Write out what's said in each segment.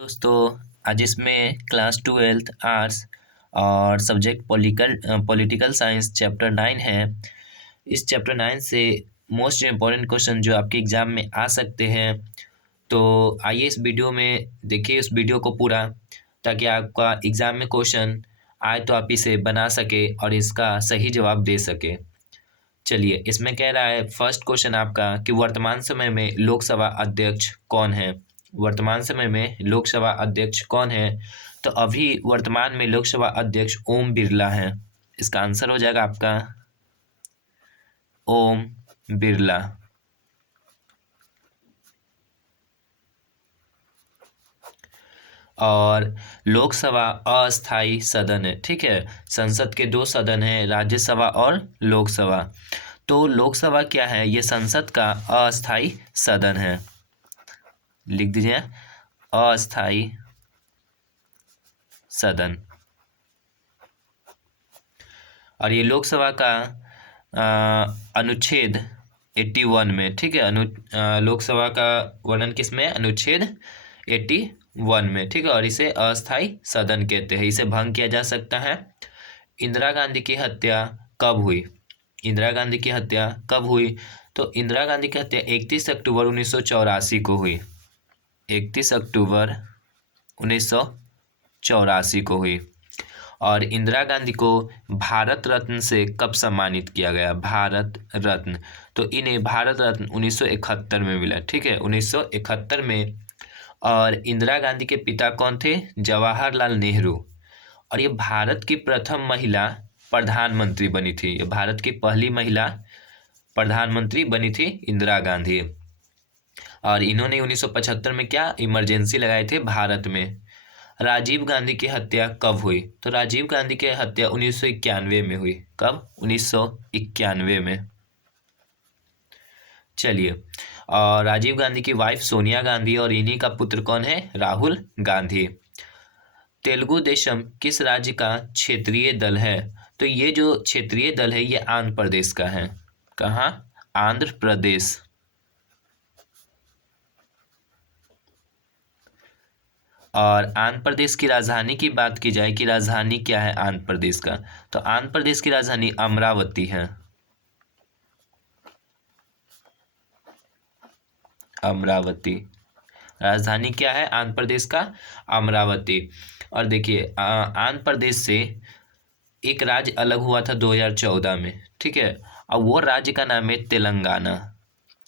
दोस्तों, आज इसमें क्लास 12th आर्ट्स और सब्जेक्ट पॉलिटिकल साइंस चैप्टर 9 है। इस चैप्टर 9 से मोस्ट इम्पॉर्टेंट क्वेश्चन जो आपके एग्ज़ाम में आ सकते हैं, तो आइए इस वीडियो में देखिए इस वीडियो को पूरा, ताकि आपका एग्ज़ाम में क्वेश्चन आए तो आप इसे बना सके और इसका सही जवाब दे सके। चलिए, इसमें कह रहा है फर्स्ट क्वेश्चन आपका कि वर्तमान समय में लोकसभा अध्यक्ष कौन है। वर्तमान समय में लोकसभा अध्यक्ष कौन है? तो अभी वर्तमान में लोकसभा अध्यक्ष ओम बिरला हैं। इसका आंसर हो जाएगा आपका ओम बिरला। और लोकसभा अस्थाई सदन है, ठीक है। संसद के दो सदन हैं, राज्यसभा और लोकसभा। तो लोकसभा क्या है? ये संसद का अस्थाई सदन है। लिख दीजिए अस्थाई सदन। और ये लोकसभा का अनुच्छेद 81 में, ठीक है। लोकसभा का वर्णन किसमें? अनुच्छेद 81 में, ठीक है। और इसे अस्थाई सदन कहते हैं। इसे भंग किया जा सकता है। इंदिरा गांधी की हत्या कब हुई? इंदिरा गांधी की हत्या कब हुई? तो इंदिरा गांधी की हत्या 31 अक्टूबर 1984 को हुई। 31 अक्टूबर 1984 को हुई। और इंदिरा गांधी को भारत रत्न से कब सम्मानित किया गया? भारत रत्न, तो इन्हें भारत रत्न 1971 में मिला, ठीक है, 1971 में। और इंदिरा गांधी के पिता कौन थे? जवाहरलाल नेहरू। और ये भारत की प्रथम महिला प्रधानमंत्री बनी थी। ये भारत की पहली महिला प्रधानमंत्री बनी थी इंदिरा गांधी। और इन्होंने 1975 में क्या इमरजेंसी लगाए थे भारत में। राजीव गांधी की हत्या कब हुई? तो राजीव गांधी की हत्या 1991 में हुई। कब? 1991 में। चलिए, और राजीव गांधी की वाइफ सोनिया गांधी और इन्हीं का पुत्र कौन है? राहुल गांधी। तेलुगु देशम किस राज्य का क्षेत्रीय दल है? तो ये जो क्षेत्रीय दल है ये आंध्र प्रदेश का है। कहाँ? आंध्र प्रदेश। और आंध्र प्रदेश की राजधानी की बात की जाए कि राजधानी क्या है आंध्र प्रदेश का, तो आंध्र प्रदेश की राजधानी अमरावती है। अमरावती राजधानी क्या है आंध्र प्रदेश का? अमरावती। और देखिए, आंध्र प्रदेश से एक राज्य अलग हुआ था 2014 में, ठीक है। और वो राज्य का नाम है तेलंगाना।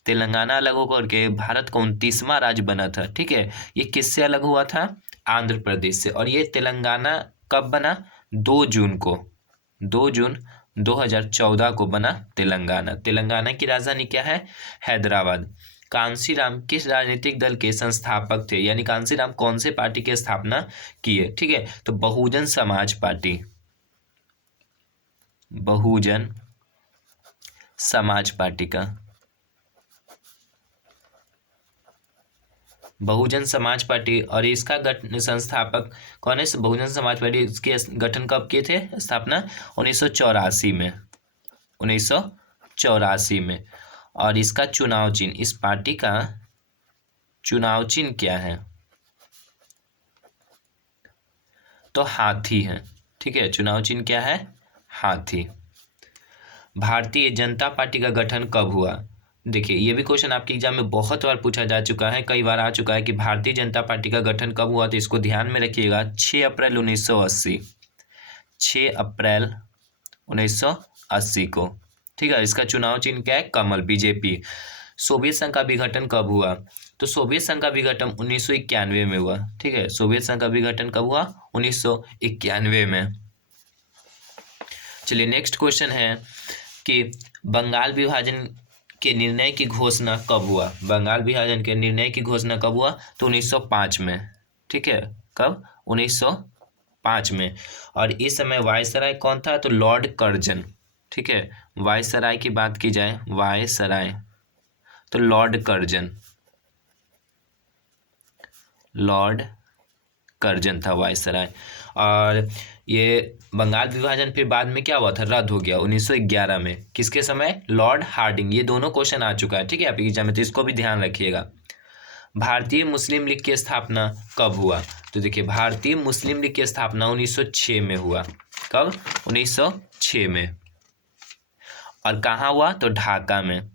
तेलंगाना अलग होकर के भारत का 29वां राज्य बना था, ठीक है। ये किससे अलग हुआ था? आंध्र प्रदेश से। और ये तेलंगाना कब बना? 2 जून को, 2 जून 2014 को बना तेलंगाना। तेलंगाना की राजधानी क्या है? हैदराबाद। कांसीराम किस राजनीतिक दल के संस्थापक थे? यानी कांसीराम कौन से पार्टी की स्थापना किए? ठीक है, तो बहुजन समाज पार्टी। बहुजन समाज पार्टी का, बहुजन समाज पार्टी। और इसका संस्थापक कौन है? बहुजन समाज पार्टी इसके गठन कब किए थे? स्थापना 1984 में, 1984 में। और इसका चुनाव चिन्ह, इस पार्टी का चुनाव चिन्ह क्या है? तो हाथी है, ठीक है। चुनाव चिन्ह क्या है? हाथी। भारतीय जनता पार्टी का गठन कब हुआ? देखिए, ये भी क्वेश्चन आपके एग्जाम में बहुत बार पूछा जा चुका है, कई बार आ चुका है कि भारतीय जनता पार्टी का गठन कब हुआ। तो इसको ध्यान में रखिएगा, 6 अप्रैल 1980, 6 अप्रैल 1980 को, ठीक है। इसका चुनाव चिन्ह क्या है? कमल, बीजेपी। सोवियत संघ का विघटन कब हुआ? तो सोवियत संघ का विघटन 1991 में हुआ, ठीक है। सोवियत संघ का विघटन कब हुआ? 1991 में। चलिए, नेक्स्ट क्वेश्चन है कि बंगाल विभाजन के निर्णय की घोषणा कब हुआ? बंगाल विभाजन के निर्णय की घोषणा कब हुआ? तो 1905 में, ठीक है। कब? 1905 में। और इस समय वायसराय कौन था? तो लॉर्ड कर्जन, ठीक है। वायसराय की बात की जाए, वायसराय, तो लॉर्ड कर्जन, लॉर्ड कर्जन था वायसराय। और ये बंगाल विभाजन फिर बाद में क्या हुआ था? रद्द हो गया 1911 में। किसके समय? Lord Hardinge. ये दोनों क्वेश्चन आ चुका है, ठीक है, आपके एग्जाम में, तो इसको भी ध्यान रखिएगा। भारतीय मुस्लिम लीग की स्थापना कब हुआ? तो देखिए भारतीय मुस्लिम लीग की स्थापना 1906 में हुआ। कब? 1906 में। और कहाँ हुआ? तो ढाका में।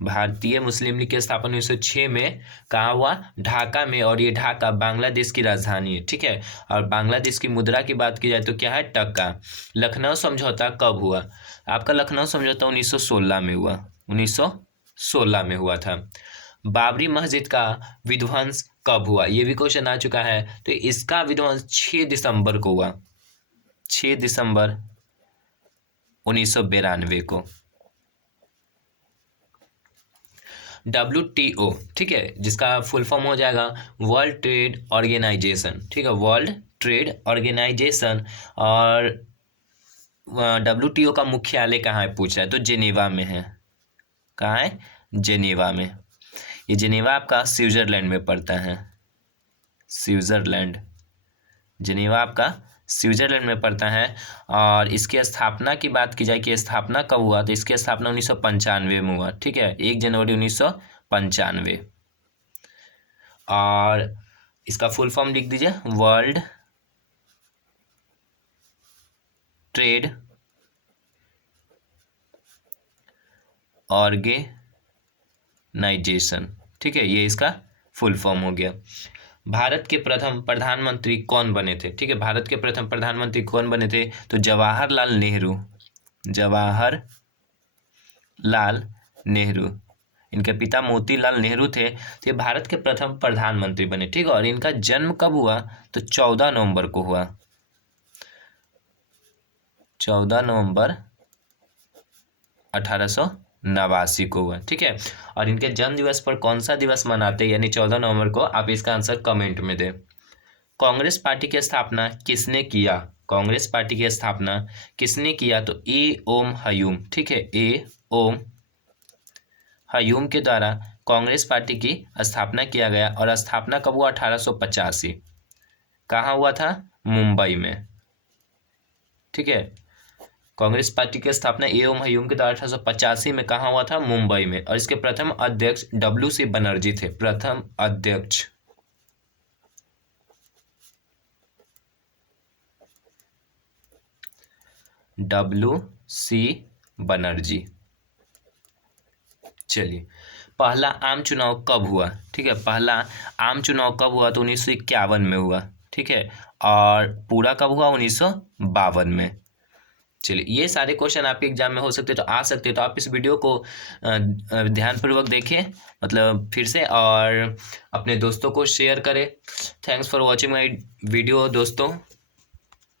भारतीय मुस्लिम लीग की स्थापना 1906 में कहाँ हुआ? ढाका में। और ये ढाका बांग्लादेश की राजधानी है, ठीक है। और बांग्लादेश की मुद्रा की बात की जाए तो क्या है? टका। लखनऊ समझौता कब हुआ? आपका लखनऊ समझौता 1916 में हुआ। 1916 में हुआ था। बाबरी मस्जिद का विध्वंस कब हुआ? ये भी क्वेश्चन आ चुका है। तो इसका विध्वंस 6 दिसंबर को हुआ। 6 दिसंबर 1992 को। WTO, ठीक है, जिसका फुल फॉर्म हो जाएगा वर्ल्ड ट्रेड ऑर्गेनाइजेशन, ठीक है, वर्ल्ड ट्रेड ऑर्गेनाइजेशन। और WTO का मुख्यालय कहाँ है पूछ रहा है? तो जेनेवा में है। कहाँ है? जेनेवा में। ये जेनेवा आपका स्विट्जरलैंड में पड़ता है। स्विट्जरलैंड, जेनेवा आपका स्विट्जरलैंड में पड़ता है। और इसकी स्थापना की बात की जाए कि स्थापना कब हुआ? तो इसकी स्थापना 1995 में हुआ, ठीक है, 1 जनवरी 1995। और इसका फुल फॉर्म लिख दीजिए, वर्ल्ड ट्रेड ऑर्गेनाइजेशन, ठीक है, ये इसका फुल फॉर्म हो गया। भारत के प्रथम प्रधानमंत्री कौन बने थे? ठीक है, भारत के प्रथम प्रधानमंत्री कौन बने थे? तो जवाहरलाल नेहरू। जवाहरलाल नेहरू, इनके पिता मोतीलाल नेहरू थे। तो ये भारत के प्रथम प्रधानमंत्री बने, ठीक है। और इनका जन्म कब हुआ? तो 14 नवंबर को हुआ। 14 नवंबर 1889 को हुआ, ठीक है। और इनके जन्म दिवस पर कौन सा दिवस मनाते हैं, यानी 14 नवंबर को? आप इसका आंसर कमेंट में दें। कांग्रेस पार्टी की स्थापना किसने किया? कांग्रेस पार्टी की स्थापना किसने किया? तो ए ओम हयूम, ठीक है, ए ओम हयूम के द्वारा कांग्रेस पार्टी की स्थापना किया गया। और स्थापना कब हुआ? 1885। कहाँ हुआ था? मुंबई में, ठीक है। कांग्रेस पार्टी की स्थापना ए ओम हयूम के द्वारा 1885 में कहाँ हुआ था? मुंबई में। और इसके प्रथम अध्यक्ष WC बनर्जी थे। प्रथम अध्यक्ष WC बनर्जी। चलिए, पहला आम चुनाव कब हुआ? ठीक है, पहला आम चुनाव कब हुआ? तो 1951 में हुआ, ठीक है। और पूरा कब हुआ? 1952 में। चलिए, ये सारे क्वेश्चन आपके एग्जाम में हो सकते तो आ सकते, तो आप इस वीडियो को ध्यानपूर्वक देखें, मतलब फिर से, और अपने दोस्तों को शेयर करें। Thanks for watching my video दोस्तों।